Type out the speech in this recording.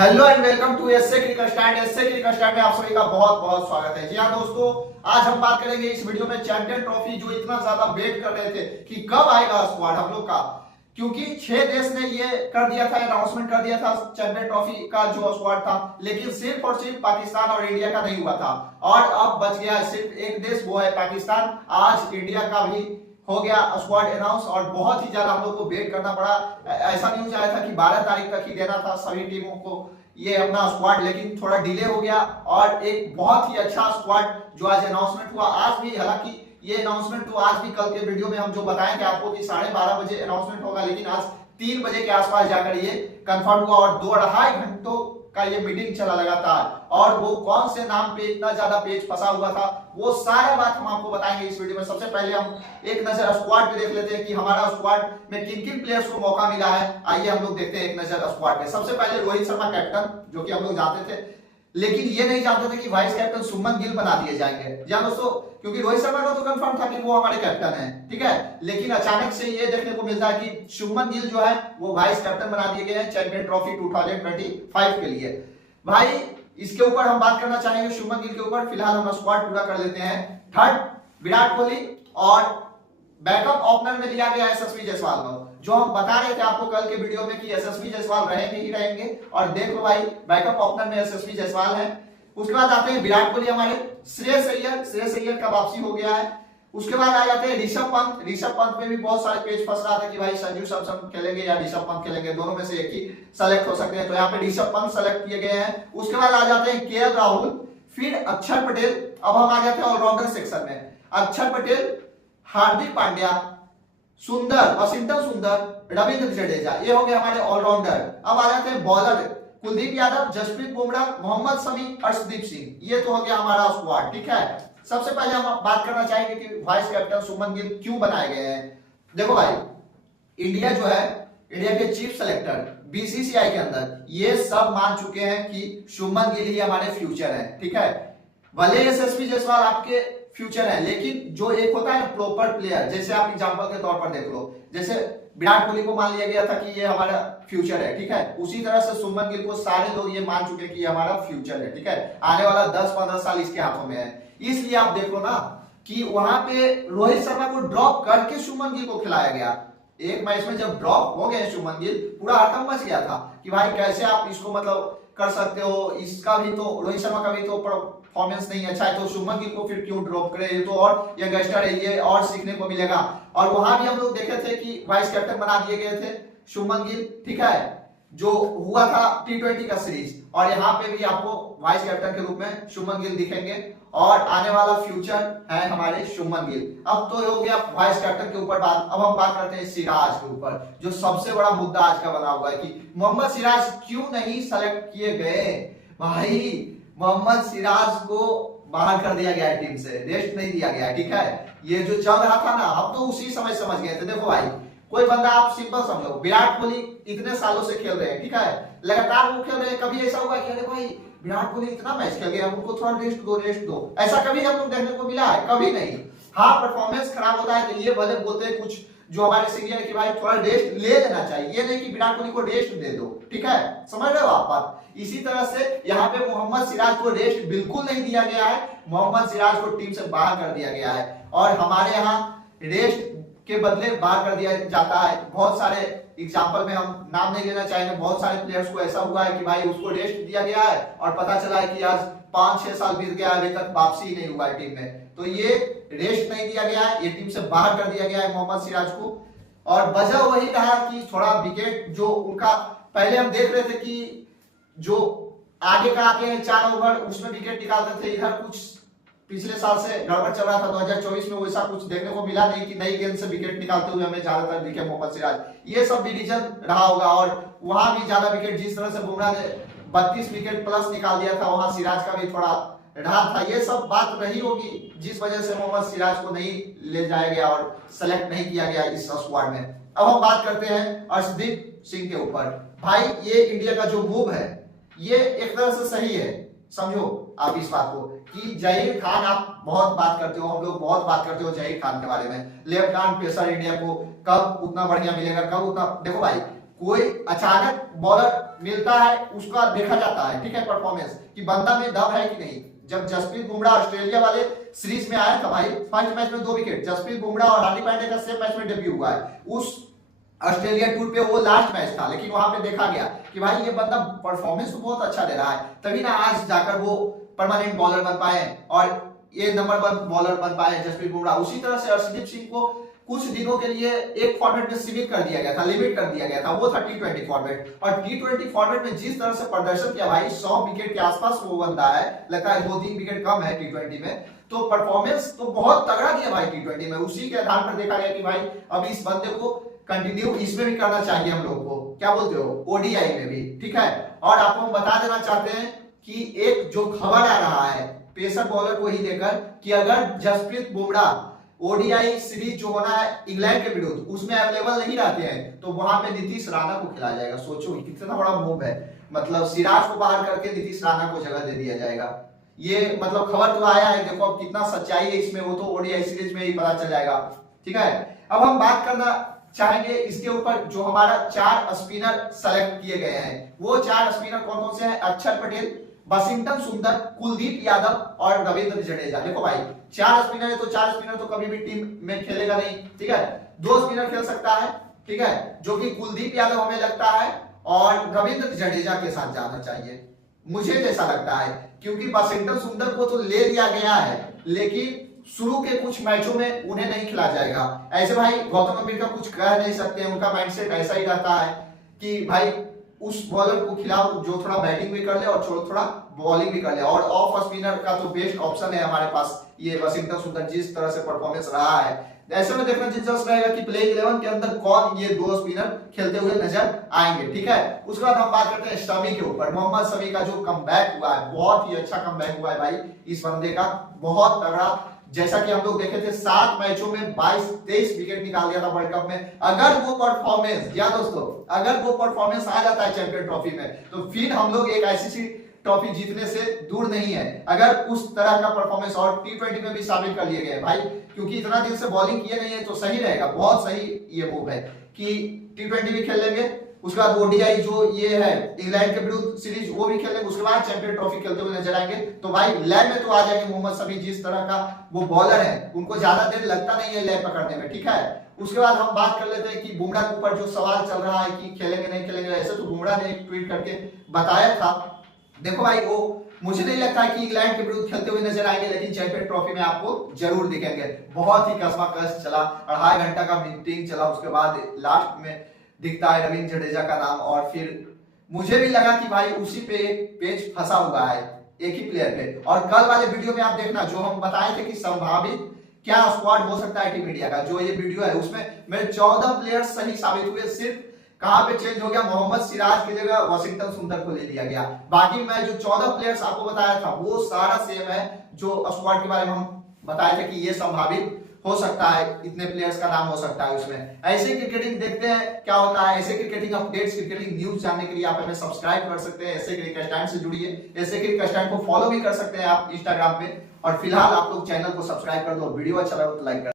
Hello and welcome to SA cricket stand. SA cricket stand में आप सभी का बहुत बहुत स्वागत है। जी हाँ दोस्तों, आज हम बात करेंगे इस वीडियो में चैंपियन ट्रॉफी, जो इतना ज्यादा वेट कर रहे थे कि कब आएगा स्क्वाड हम लोग का, क्योंकि 6 देश ने ये कर दिया था, अनाउंसमेंट कर दिया था चैंपियन ट्रॉफी का जो स्क्वाड था, लेकिन सिर्फ और सिर्फ पाकिस्तान और इंडिया का नहीं हुआ था। और अब बच गया है सिर्फ एक देश, वो है पाकिस्तान। आज इंडिया का भी हो गया स्क्वाड अनाउंस और बहुत ही ज्यादा हम लोग को वेट करना पड़ा। ऐसा न्यूज आया था कि 12 तारीख तक ही देना था सभी टीमों को ये अपना स्क्वाड, लेकिन थोड़ा डिले हो गया। और एक बहुत ही अच्छा स्क्वाड जो आज अनाउंसमेंट हुआ, आज भी, हालांकि ये अनाउंसमेंट तो आज भी कल के वीडियो में हम जो बताएंगे आपको कि 12:30 बजे अनाउंसमेंट होगा, लेकिन आज 3 बजे के आसपास जाकर ये कंफर्म हुआ और 2-2.5 घंटों का ये मीटिंग चला लगातार। और वो कौन से नाम पे इतना ज्यादा पेज फंसा हुआ था, वो सारा बात हम आपको बताएंगे इस वीडियो में। सबसे पहले हम एक नजर स्क्वाड पे देख लेते हैं कि हमारा स्क्वाड में किन किन प्लेयर्स को मौका मिला है। आइए हम लोग देखते हैं एक नजर स्क्वाड पे। सबसे पहले रोहित शर्मा कैप्टन, जो कि हम लोग जानते थे, लेकिन ये नहीं जानते थे कि वाइस कैप्टन शुभमन गिल बना दिए जाएंगे। या दोस्तों, क्योंकि रोहित शर्मा का तो कंफर्म था कि वो हमारे कैप्टन है, ठीक है, लेकिन अचानक से ये देखने को मिलता है कि शुभमन गिल जो है वो वाइस कैप्टन बना दिए गए हैं चैंपियन ट्रॉफी 2025 के लिए। भाई इसके ऊपर हम बात करना चाहेंगे, शुभमन गिल के ऊपर। फिलहाल हम स्क्वाड पूरा कर लेते हैं। थर्ड विराट कोहली, और बैकअप ओपनर में लिया गया यशस्वी जायसवाल को, जो हम बता रहे थे आपको कल के वीडियो में कि यशस्वी जायसवाल रहेंगे ही रहेंगे, और देख लो भाई बैकअप ओपनर में यशस्वी जायसवाल है। उसके बाद आते हैं विराट कोहली, हमारे श्रेयस अय्यर का वापसी हो गया है। उसके बाद आ जाते हैं ऋषभ पंत। ऋषभ पंत में भी बहुत सारे पेज फंस रहा था कि भाई संजू सैमसन खेलेंगे या ऋषभ पंत खेलेंगे, दोनों में से एक ही सेलेक्ट हो सकते हैं, तो यहाँ पे ऋषभ पंत सेलेक्ट किए गए हैं। उसके बाद आ जाते हैं केएल राहुल, फिर अक्षर पटेल। अब हम आ जाते हैं ऑलराउंडर सेक्शन में। अक्षर पटेल, हार्दिक पांड्या, सुंदर, वॉशिंगटन सुंदर, रविंद्र जडेजा, ये हो गए हमारे ऑलराउंडर। अब आ जाते हैं बॉलर, कुलदीप यादव, जसप्रीत बुमराह, मोहम्मद शमी, अर्शदीप सिंह, ये तो हो गया हमारा स्क्वाड, ठीक है। सबसे पहले हम बात करना चाहेंगे कि वाइस कैप्टन शुभमन गिल क्यों बनाए गए हैं। देखो भाई, इंडिया जो है, इंडिया के चीफ सेलेक्टर बीसीसीआई के अंदर ये सब मान चुके हैं कि शुभमन गिल ही हमारे फ्यूचर है, ठीक है। भले यशस्वी जायसवाल आपके फ्यूचर है, लेकिन जो एक होता है प्रॉपर प्लेयर, जैसे आप एग्जांपल के तौर पर देख लो, जैसे विराट कोहली को मान लिया गया था कि ये हमारा फ्यूचर है, ठीक है, उसी तरह से शुभमन गिल को सारे लोग ये मान चुके हैं कि ये हमारा फ्यूचर है, ठीक है। आने वाला 10-15 साल इसके हाथों में है। इसलिए आप देखो ना कि वहां पे रोहित शर्मा को ड्रॉप करके शुभमन गिल को खिलाया गया। एक मैच में जब ड्रॉप हो गए शुभमन गिल, पूरा हड़कंप मच गया था कि भाई कैसे आप इसको मतलब कर सकते हो, इसका भी तो, रोहित शर्मा का भी तो परफॉर्मेंस नहीं अच्छा है, तो शुभमन गिल को फिर क्यों ड्रॉप करे, ये तो और यंगस्टर है, ये और सीखने को मिलेगा। और वहां भी हम लोग देखे थे कि वाइस कैप्टन बना दिए गए थे शुभमन गिल, ठीक है, जो हुआ था T20 का सीरीज। और यहाँ पे भी आपको वाइस कैप्टन के रूप में शुभमन गिल दिखेंगे, और आने वाला फ्यूचर है हमारे शुभमन गिल। अब तो हो गया वाइस कैप्टन के ऊपर बात। अब हम बात करते हैं सिराज के ऊपर, जो सबसे बड़ा मुद्दा आज का बना हुआ है कि मोहम्मद सिराज क्यों नहीं सेलेक्ट किए गए। भाई मोहम्मद सिराज को बाहर कर दिया गया है टीम से, रेस्ट नहीं दिया गया, ठीक है। ये जो चल रहा था ना, हम तो उसी समय समझ गए थे। देखो भाई, कोई बंदा, आप सिंपल समझो, विराट कोहली इतने सालों से खेल रहे हैं, ठीक है, लगातार वो खेल रहे हैं, कभी ऐसा हुआ कि अरे भाई विराट कोहली इतना मैच खेल गया, उनको थोड़ा रेस्ट दो, ऐसा कभी हम लोग देखने को मिला है? कभी नहीं। हाँ, परफॉर्मेंस खराब होता है तो ये भले बोलते हैं कुछ जो हमारे सीनियर कि भाई थोड़ा रेस्ट ले लेना चाहिए, ये नहीं कि विराट कोहली को रेस्ट दे दो, ठीक है, समझ रहे हो आप बात। इसी तरह से यहाँ पे मोहम्मद सिराज को रेस्ट बिल्कुल नहीं दिया गया है, मोहम्मद सिराज को टीम से बाहर कर दिया गया है, और हमारे यहाँ रेस्ट के बदले बाहर कर दिया जाता है। बहुत सारे एग्जांपल में, हम नाम नहीं लेना चाहेंगे, बहुत सारे प्लेयर्स को ऐसा हुआ है कि भाई उसको रेस्ट दिया गया है और पता चला है कि आज 5-6 साल बीत गया, अभी तक वापसी ही नहीं हुआ है टीम में। तो ये रेस्ट नहीं दिया गया है, ये टीम से बाहर कर दिया गया है मोहम्मद सिराज को। और वजह वही रहा कि थोड़ा विकेट जो उनका, पहले हम देख रहे थे कि जो आगे का आके 4 ओवर उसमें विकेट निकालते थे, इधर कुछ पिछले साल से गड़बड़ चल रहा था। 2024 में वैसा कुछ देखने को मिला नहीं कि नई गेंद से विकेट निकालते हुए हमें ज्यादातर दिखे मोहम्मद सिराज, ये सब भी रीजन रहा होगा। और वहां भी ज्यादा विकेट, जिस तरह से बुमराह ने 32 विकेट प्लस निकाल दिया था, वहां सिराज का भी थोड़ा रहा था, ये सब बात रही होगी जिस वजह से मोहम्मद सिराज को नहीं ले जाया गया और सेलेक्ट नहीं किया गया इस स्क्वाड में। अब हम बात करते हैं अर्शदीप सिंह के ऊपर। भाई ये इंडिया का जो मूव है, ये एक तरह से सही है, समझो आप इस बात को कि जहीर खान, आप बहुत बात करते हो, हम लोग बहुत बात करते हो जहीर खान के बारे में, लेफ्ट हैंड पेसर इंडिया को कब उतना बढ़िया मिलेगा, कब उतना। देखो भाई, कोई अचानक बॉलर मिलता है उसका देखा जाता है, ठीक है, परफॉर्मेंस कि बंदा में दम है कि नहीं। जब जसप्रीत बुमराह ऑस्ट्रेलिया वाले सीरीज में आया था भाई, फर्स्ट मैच में 2 विकेट, जसप्रीत बुमराह और हार्दिक पांड्या का सेम मैच में डेब्यू हुआ है। उस ऑस्ट्रेलिया टूर पे वो लास्ट मैच था, लेकिन वहां पे देखा गया कि भाई ये बंदा परफॉर्मेंस तो बहुत अच्छा दे रहा है, तभी ना आज जाकर वो परमानेंट बॉलर बन पाए और ये नंबर 1 बॉलर बन पाए जसप्रीत बुमराह। उसी तरह से अर्शदीप सिंह को कुछ दिनों के लिए एक फॉर्मेट में सीमित कर दिया गया था, लिमिट कर दिया गया था, वो था T20 फॉर्मेट। और T20 फॉर्मेट में जिस तरह से प्रदर्शन किया भाई, 100 विकेट के आसपास वो बंदा है, लगता है 2-3 विकेट कम है T20 में, तो परफॉर्मेंस तो बहुत तगड़ा दिया भाई T20 में। उसी के आधार पर देखा गया कि भाई अब इस बंदे को कंटिन्यू इसमें भी करना चाहिए हम लोग को, क्या बोलते हो, ओडीआई में भी, ठीक है। और आपको हम बता देना चाहते हैं कि एक जो खबर आ रहा है पेसर बॉलर को ही लेकर कि अगर जसप्रीत बुमराह ओडीआई सीरीज जो होना है इंग्लैंड के विरुद्ध उसमें अवेलेबल नहीं रहते हैं तो वहां पे नीतीश राणा को खिलाया जाएगा। सोचो कितना बड़ा मूव है, मतलब सिराज को बाहर करके नीतीश राणा को जगह दे दिया जाएगा। ये मतलब खबर तो आया है, देखो अब कितना सच्चाई है इसमें वो तो ओडीआई सीरीज में ही पता चल जाएगा, ठीक है। अब हम बात करना चाहेंगे इसके ऊपर जो हमारा 4 स्पिनर सेलेक्ट किए गए हैं। वो 4 स्पिनर कौन कौन से हैं? अक्षर पटेल, वाशिंगटन सुंदर, कुलदीप यादव और रविंद्र जडेजा। देखो भाई 4 स्पिनर है तो 4 स्पिनर तो कभी भी टीम में खेलेगा नहीं, ठीक है। 2 स्पिनर खेल सकता है, ठीक है, जो कि कुलदीप यादव हमें लगता है और रविंद्र जडेजा के साथ जाना चाहिए, मुझे जैसा लगता है, क्योंकि वाशिंगटन सुंदर को तो ले लिया गया है लेकिन शुरू के कुछ मैचों में उन्हें नहीं खिला जाएगा। ऐसे भाई गौतम गंभीर का कुछ कह नहीं सकते हैं, उनका माइंडसेट ऐसा ही रहता है कि भाई उस बॉलर को खिलाओ जो थोड़ा बैटिंग भी कर ले और थोड़ा बॉलिंग भी कर ले। और ऑफ स्पिनर का तो बेस्ट ऑप्शन है हमारे पास ये वाशिंगटन सुंदर, जिस तरह से परफॉर्मेंस रहा है। ऐसे में देखना दिलचस्प रहेगा कि प्ले 11 के अंदर कौन ये 2 स्पिनर खेलते हुए नजर आएंगे, ठीक है। उसके बाद हम बात करते हैं शमी के ऊपर। मोहम्मद शमी का जो कमबैक हुआ है, बहुत ही अच्छा कमबैक हुआ है भाई इस बंदे का, बहुत तगड़ा। जैसा कि हम लोग देखे थे 7 मैचों में 22-23 विकेट निकाल दिया था वर्ल्ड कप में। अगर वो परफॉर्मेंस, या दोस्तों अगर वो परफॉर्मेंस आ जाता है चैंपियन ट्रॉफी में तो फिर हम लोग एक आईसीसी ट्रॉफी जीतने से दूर नहीं है, अगर उस तरह का परफॉर्मेंस। और T20 में भी साबित कर लिए गए भाई, क्योंकि इतना दिन से बॉलिंग किए नहीं है तो सही रहेगा, बहुत सही ये मूव है कि T20 भी खेल लेंगे, उसके बाद ओडीआई जो ये है इंग्लैंड के विरुद्ध सीरीज वो भी खेलेंगे, उसके बाद चैंपियन ट्रॉफी खेलते हुए नजर आएंगे। तो भाई लय में तो आ जाएंगे मोहम्मद शमी, जिस तरह का वो बॉलर है उनको ज्यादा देर लगता नहीं है लय पकड़ने में, ठीक है। उसके बाद हम बात कर लेते हैं कि बुमराह के ऊपर जो सवाल चल रहा है कि खेलेंगे नहीं खेलेंगे, ऐसे तो बुमराह ने एक ट्वीट करके बताया था। देखो भाई वो मुझे नहीं लगता है कि इंग्लैंड के विरुद्ध खेलते हुए नजर आएंगे, लेकिन चैंपियन ट्रॉफी में आपको जरूर दिखेंगे। बहुत ही कस्माकस चला, 2.5 घंटा का मीटिंग चला, उसके बाद लास्ट में दिखता है रविंद्र जडेजा का नाम। और फिर मुझे भी लगा कि भाई उसी पे एक पेज फंसा हुआ है, एक ही प्लेयर पे। और कल वाले वीडियो में आप देखना जो हम बताए थे कि संभावित क्या स्क्वाड हो सकता है टीम इंडिया का, जो ये वीडियो है उसमें मेरे 14 प्लेयर सही साबित हुए। सिर्फ कहां पे चेंज हो गया, मोहम्मद सिराज की जगह वाशिंगटन सुंदर को ले लिया गया। बाकी मैं जो 14 प्लेयर्स आपको बताया था वो सारा सेम है जो स्क्वाड के बारे में हम बताए थे कि ये संभावित हो सकता है, इतने प्लेयर्स का नाम हो सकता है उसमें। ऐसे क्रिकेटिंग देखते हैं क्या होता है, ऐसे क्रिकेटिंग अपडेट्स, क्रिकेटिंग न्यूज जानने के लिए आप हमें सब्सक्राइब कर सकते हैं, ऐसे क्रिकेट स्टैंड से जुड़िए, ऐसे क्रिकेट स्टैंड को फॉलो भी कर सकते हैं आप इंस्टाग्राम पे। और फिलहाल आप लोग चैनल को सब्सक्राइब कर दो, वीडियो अच्छा लगा तो लाइक कर